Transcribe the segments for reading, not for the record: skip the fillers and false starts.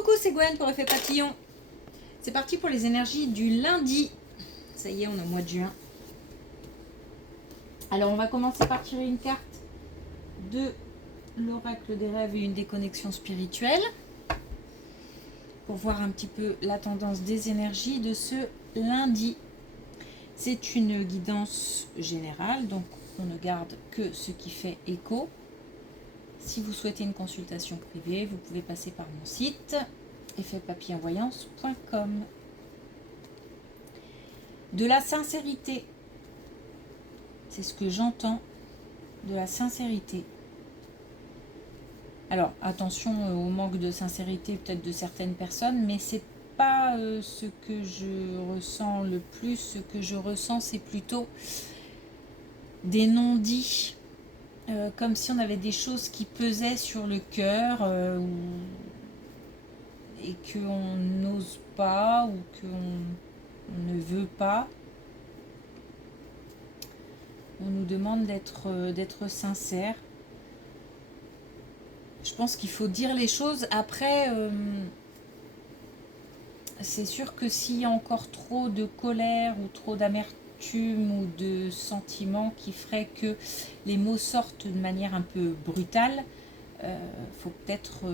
Coucou, c'est Gwen pour Effet Papillon. C'est parti pour les énergies du lundi. Ça y est, on est au mois de juin. Alors, on va commencer par tirer une carte de l'oracle des rêves et une des connexions spirituelles pour voir un petit peu la tendance des énergies de ce lundi. C'est une guidance générale, donc on ne garde que ce qui fait écho. Si vous souhaitez une consultation privée, vous pouvez passer par mon site effetpapillonvoyance.com. De la sincérité, c'est ce que j'entends, de la sincérité. Alors attention au manque de sincérité peut-être de certaines personnes, mais c'est pas ce que je ressens le plus. Ce que je ressens, c'est plutôt des non-dits, comme si on avait des choses qui pesaient sur le cœur et qu'on n'ose pas ou qu'on ne veut pas. On nous demande d'être sincère. Je pense qu'il faut dire les choses. Après, c'est sûr que s'il y a encore trop de colère ou trop d'amertume ou de sentiments qui feraient que les mots sortent de manière un peu brutale, faut peut-être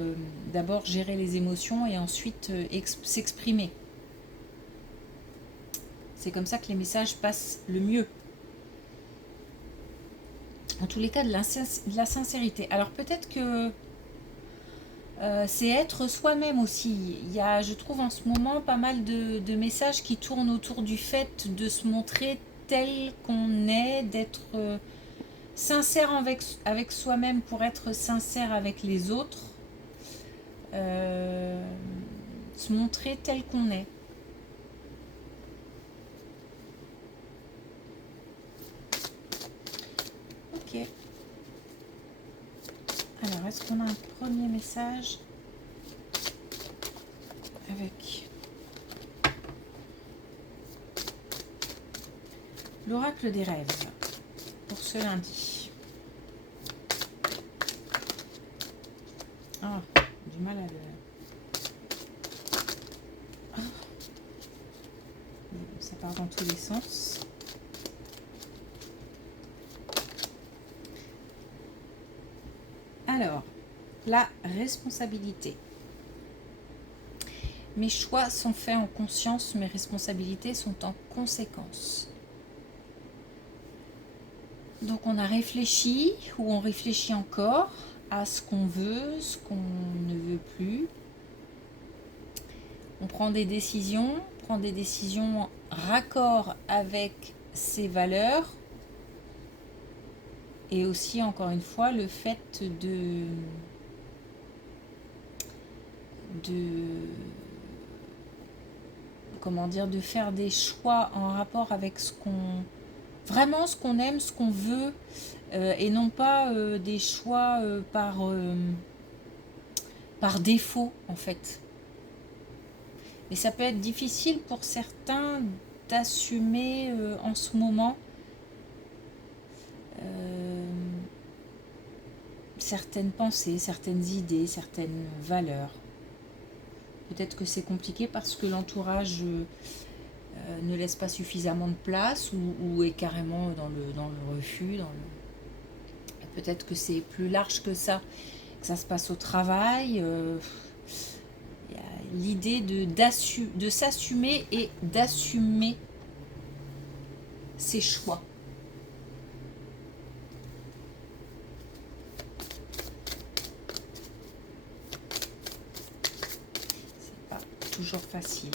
d'abord gérer les émotions et ensuite s'exprimer. C'est comme ça que les messages passent le mieux. En tous les cas, de la sincérité. Alors peut-être que c'est être soi-même aussi. Il y a, je trouve en ce moment, pas mal de messages qui tournent autour du fait de se montrer tel qu'on est, d'être sincère avec soi-même pour être sincère avec les autres. Se montrer tel qu'on est. Ok. Alors, est-ce qu'on a un premier message avec l'oracle des rêves pour ce lundi? Ah, du mal à le... Ah. Ça part dans tous les sens. Alors, la responsabilité. Mes choix sont faits en conscience, mes responsabilités sont en conséquence. Donc on a réfléchi, ou on réfléchit encore, à ce qu'on veut, ce qu'on ne veut plus. On prend des décisions en raccord avec ses valeurs. Et aussi, encore une fois, le fait de faire des choix en rapport avec ce qu'on aime, ce qu'on veut, et non pas des choix par défaut en fait. Et ça peut être difficile pour certains d'assumer en ce moment certaines pensées, certaines idées, certaines valeurs. Peut-être que c'est compliqué parce que l'entourage ne laisse pas suffisamment de place ou est carrément dans le refus. Peut-être que c'est plus large que ça se passe au travail. Il y a l'idée de s'assumer et d'assumer ses choix. C'est pas toujours facile.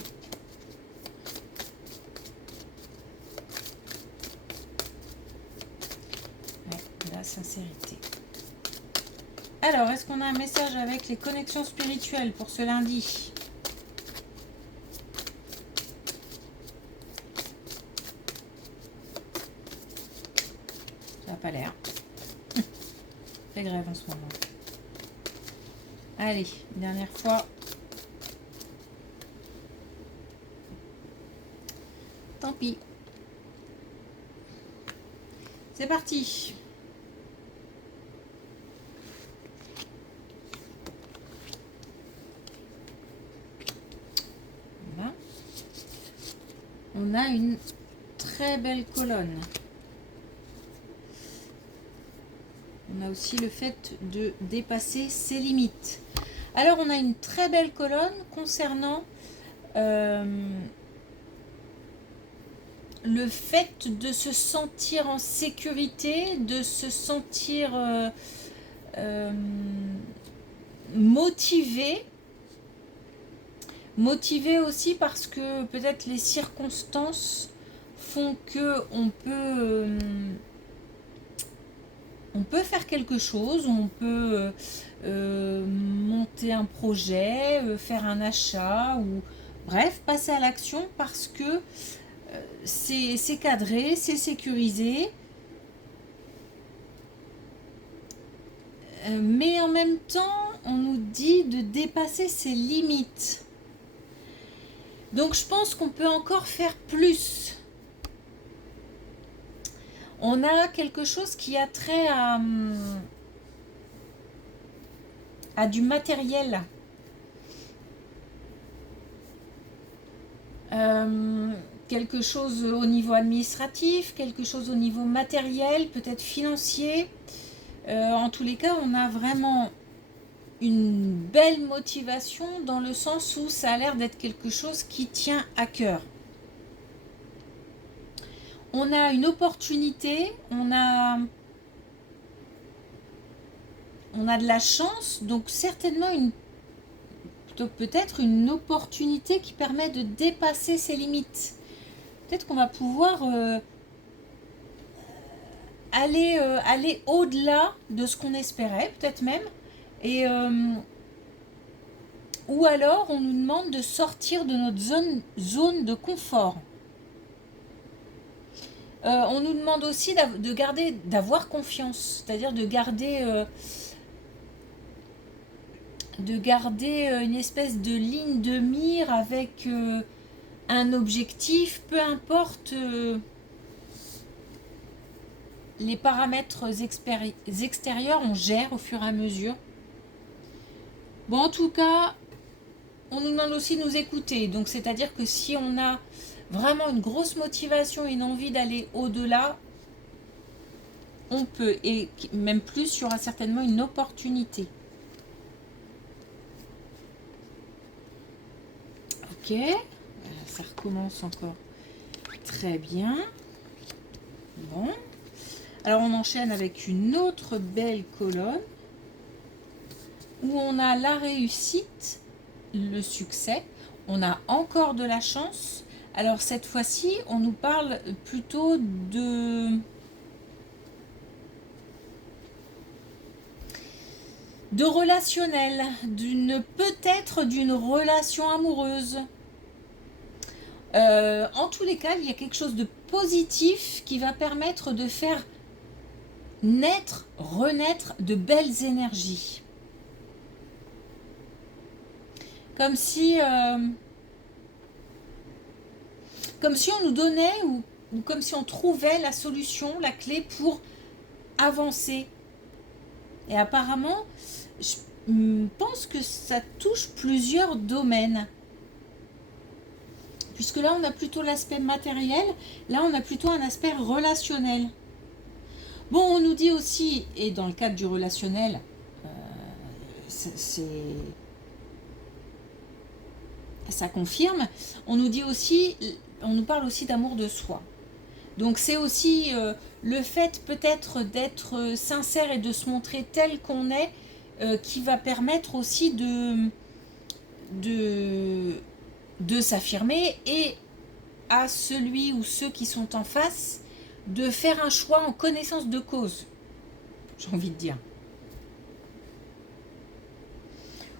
La sincérité. Alors, est-ce qu'on a un message avec les connexions spirituelles pour ce lundi? Ça n'a pas l'air. Très grève en ce moment. Allez, une dernière fois. Tant pis. C'est parti. on a une très belle colonne. On a aussi le fait de dépasser ses limites. Alors, on a une très belle colonne concernant le fait de se sentir en sécurité, de se sentir motivé. Motivé aussi parce que peut-être les circonstances font que on peut faire quelque chose, on peut monter un projet, faire un achat, ou bref, passer à l'action parce que c'est cadré, c'est sécurisé. Mais en même temps, on nous dit de dépasser ses limites. Donc je pense qu'on peut encore faire plus. On a quelque chose qui a trait à du matériel. Quelque chose au niveau administratif, quelque chose au niveau matériel, peut-être financier. En tous les cas, on a vraiment une belle motivation dans le sens où ça a l'air d'être quelque chose qui tient à cœur. On a une opportunité, on a de la chance, donc certainement peut-être une opportunité qui permet de dépasser ses limites. Peut-être qu'on va pouvoir aller au-delà de ce qu'on espérait, peut-être même. Et ou alors on nous demande de sortir de notre zone de confort. On nous demande aussi d'avoir confiance, c'est-à-dire de garder une espèce de ligne de mire avec un objectif, peu importe les paramètres extérieurs, on gère au fur et à mesure. Bon, en tout cas, on nous demande aussi de nous écouter. Donc, c'est-à-dire que si on a vraiment une grosse motivation et une envie d'aller au-delà, on peut. Et même plus, il y aura certainement une opportunité. Ok, ça recommence encore très bien. Bon, alors on enchaîne avec une autre belle colonne où on a la réussite, le succès, on a encore de la chance. Alors cette fois-ci, on nous parle plutôt de relationnel, peut-être d'une relation amoureuse. En tous les cas, il y a quelque chose de positif qui va permettre de faire renaître de belles énergies. Comme si on nous donnait ou comme si on trouvait la solution, la clé pour avancer. Et apparemment, je pense que ça touche plusieurs domaines. Puisque là, on a plutôt l'aspect matériel, là, on a plutôt un aspect relationnel. Bon, on nous dit aussi, et dans le cadre du relationnel, ça confirme, on nous parle aussi d'amour de soi. Donc c'est aussi le fait peut-être d'être sincère et de se montrer tel qu'on est qui va permettre aussi de s'affirmer et à celui ou ceux qui sont en face de faire un choix en connaissance de cause, j'ai envie de dire.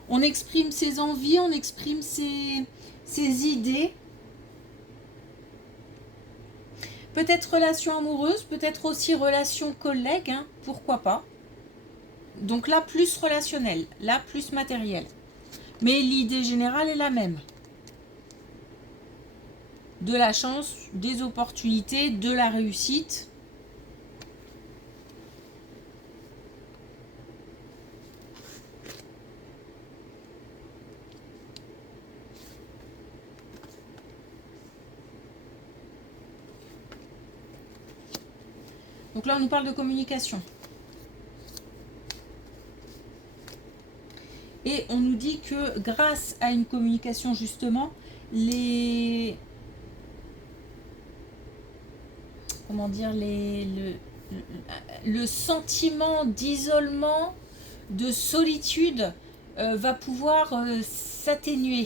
On exprime ses envies, on exprime ses idées. Peut-être relation amoureuse, peut-être aussi relation collègue, hein, pourquoi pas. Donc là, plus relationnel, là, plus matériel. Mais l'idée générale est la même. De la chance, des opportunités, de la réussite. Donc là, on nous parle de communication. Et on nous dit que grâce à une communication, justement, comment dire, le sentiment d'isolement, de solitude va pouvoir s'atténuer.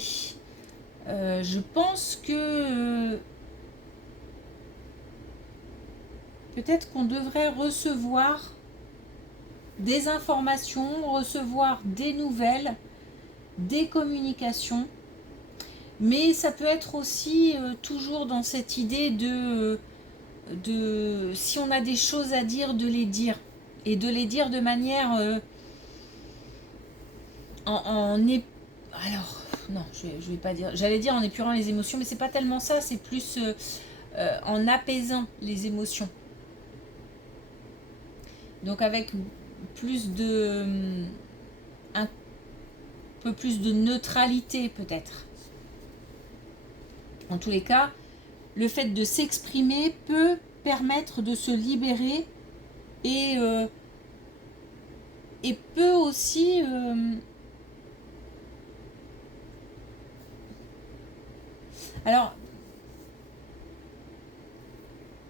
Je pense que peut-être qu'on devrait recevoir des informations, recevoir des nouvelles, des communications, mais ça peut être aussi toujours dans cette idée de si on a des choses à dire, de les dire, et de les dire de manière alors non, je vais pas dire, j'allais dire en épurant les émotions, mais c'est pas tellement ça, c'est plus en apaisant les émotions. Donc avec plus de un peu plus de neutralité peut-être. En tous les cas, le fait de s'exprimer peut permettre de se libérer et peut aussi alors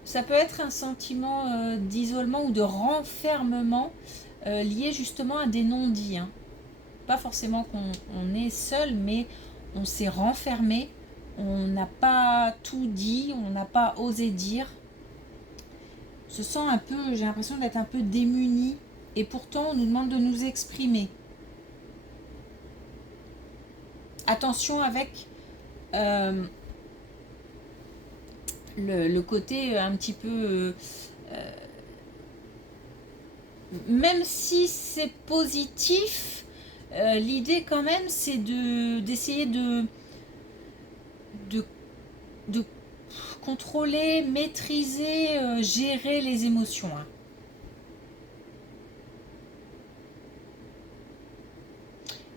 ça peut être un sentiment d'isolement ou de renfermement lié justement à des non-dits, hein. Pas forcément qu'on est seul, mais on s'est renfermé, on n'a pas tout dit, on n'a pas osé dire. On se sent un peu, j'ai l'impression d'être un peu démuni, et pourtant on nous demande de nous exprimer. Attention avec le côté un petit peu même si c'est positif, l'idée quand même c'est d'essayer de contrôler, maîtriser, gérer les émotions, hein.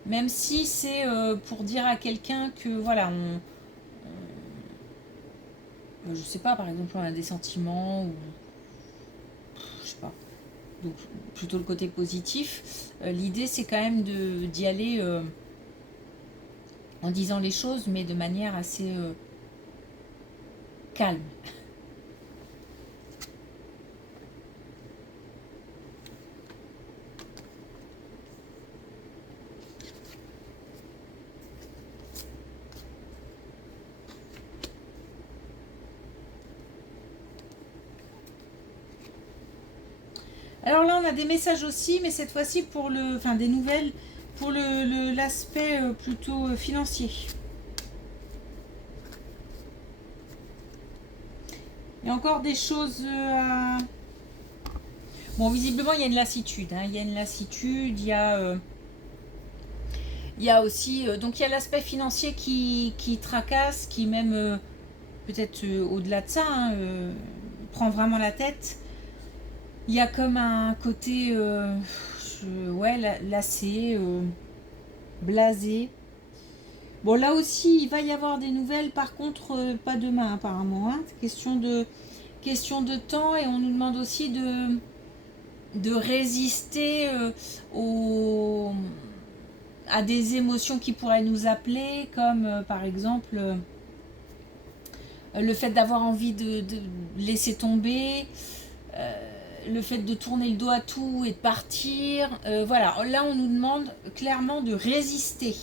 Même si c'est pour dire à quelqu'un que voilà, je sais pas, par exemple on a des sentiments ou je sais pas, donc plutôt le côté positif. L'idée c'est quand même d'y aller en disant les choses, mais de manière assez calme. Alors là, on a des messages aussi, mais cette fois-ci pour des nouvelles pour l'aspect plutôt financier. Il y a encore des choses à... Bon, visiblement, il y a une lassitude, hein. Il y a une lassitude, il y a aussi... donc, il y a l'aspect financier qui tracasse, qui même, peut-être au-delà de ça, hein, prend vraiment la tête. Il y a comme un côté, lassé, blasé. Bon, là aussi, il va y avoir des nouvelles, par contre, pas demain apparemment, hein. Question de temps, et on nous demande aussi de résister à des émotions qui pourraient nous appeler, comme par exemple le fait d'avoir envie de laisser tomber, le fait de tourner le dos à tout et de partir. Voilà, là on nous demande clairement de résister.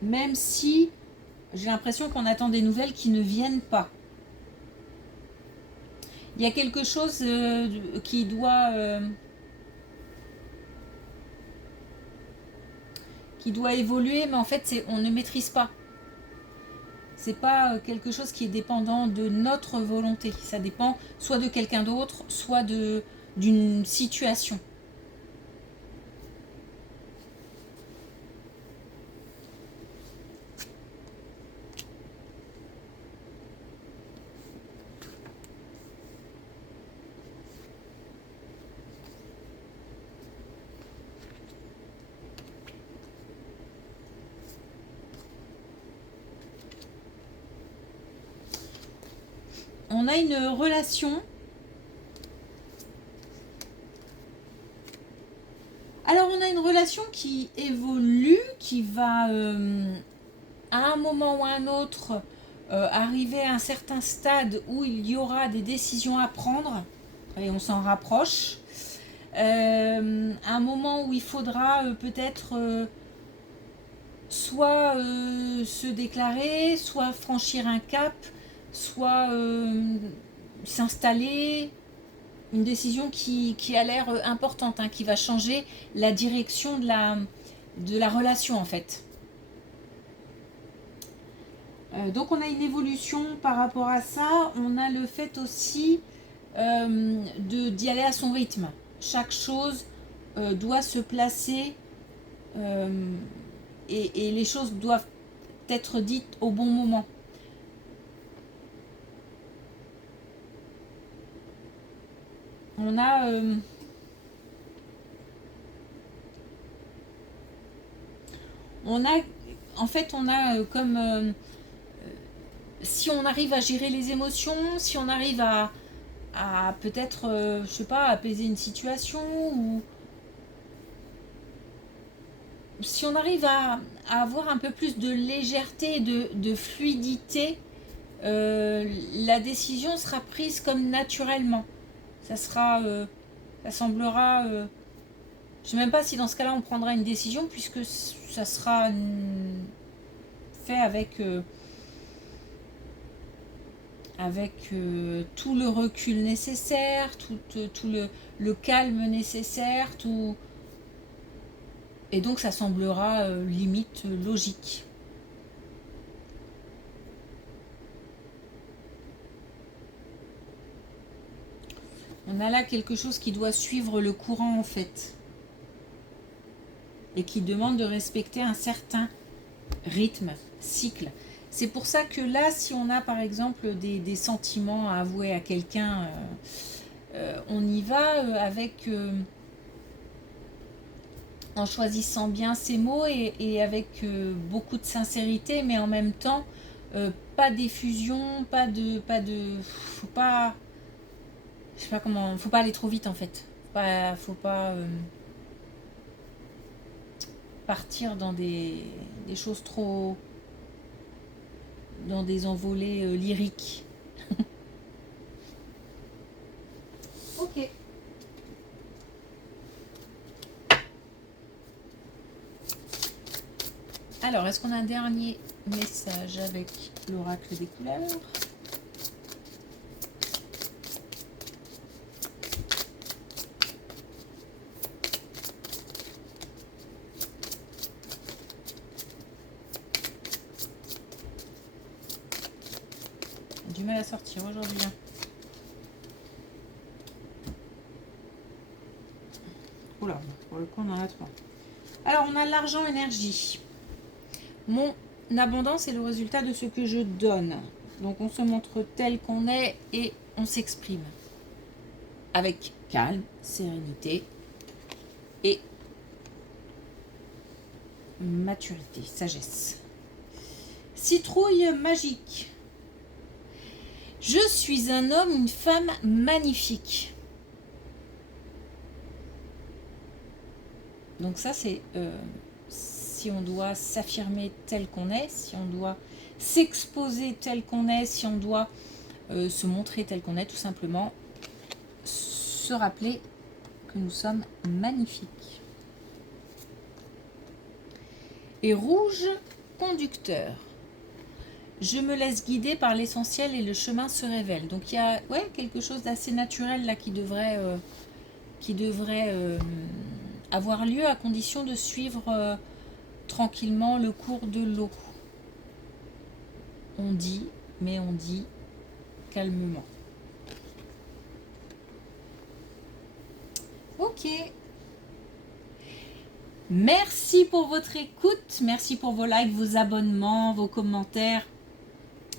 Même si j'ai l'impression qu'on attend des nouvelles qui ne viennent pas. Il y a quelque chose qui doit évoluer, mais en fait on ne maîtrise pas. C'est pas quelque chose qui est dépendant de notre volonté. Ça dépend soit de quelqu'un d'autre, soit d'une situation. On on a une relation. Alors, on a une relation qui évolue, qui va, à un moment ou à un autre, arriver à un certain stade où il y aura des décisions à prendre, et on s'en rapproche. Un moment où il faudra peut-être soit se déclarer, soit franchir un cap, soit s'installer. Une décision qui a l'air importante, hein, qui va changer la direction de la relation en fait. Donc on a une évolution par rapport à ça. On a le fait aussi d'y aller à son rythme. Chaque chose doit se placer et les choses doivent être dites au bon moment. On a en fait on a comme si on arrive à gérer les émotions, si on arrive à peut-être je sais pas, apaiser une situation, ou si on arrive à avoir un peu plus de légèreté, de fluidité, la décision sera prise comme naturellement. Ça sera ça semblera je sais même pas si dans ce cas-là on prendra une décision, puisque ça sera fait avec tout le recul nécessaire, tout le calme nécessaire, tout, et donc ça semblera limite logique. On a là quelque chose qui doit suivre le courant en fait, et qui demande de respecter un certain rythme, cycle. C'est pour ça que là, si on a par exemple des sentiments à avouer à quelqu'un, on y va avec en choisissant bien ses mots et avec beaucoup de sincérité, mais en même temps pas d'effusion, pas de faut pas, je sais pas comment, faut pas aller trop vite en fait. Faut pas partir dans des choses trop, dans des envolées lyriques. Ok. Alors, est-ce qu'on a un dernier message avec l'oracle des couleurs ? Du mal à sortir aujourd'hui. Oula, pour le coup on en a trois. Alors on a l'argent énergie. Mon abondance est le résultat de ce que je donne. Donc on se montre tel qu'on est et on s'exprime avec calme, sérénité et maturité, sagesse. Citrouille magique. Je suis un homme, une femme magnifique. Donc ça, c'est si on doit s'affirmer tel qu'on est, si on doit s'exposer tel qu'on est, si on doit se montrer tel qu'on est, tout simplement se rappeler que nous sommes magnifiques. Et rouge conducteur. Je me laisse guider par l'essentiel et le chemin se révèle. Donc il y a quelque chose d'assez naturel là qui devrait avoir lieu, à condition de suivre tranquillement le cours de l'eau. On dit, mais on dit calmement. Ok. Merci pour votre écoute, merci pour vos likes, vos abonnements, vos commentaires.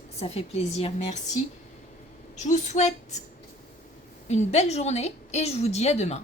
Ça fait plaisir, merci. Je vous souhaite une belle journée et je vous dis à demain.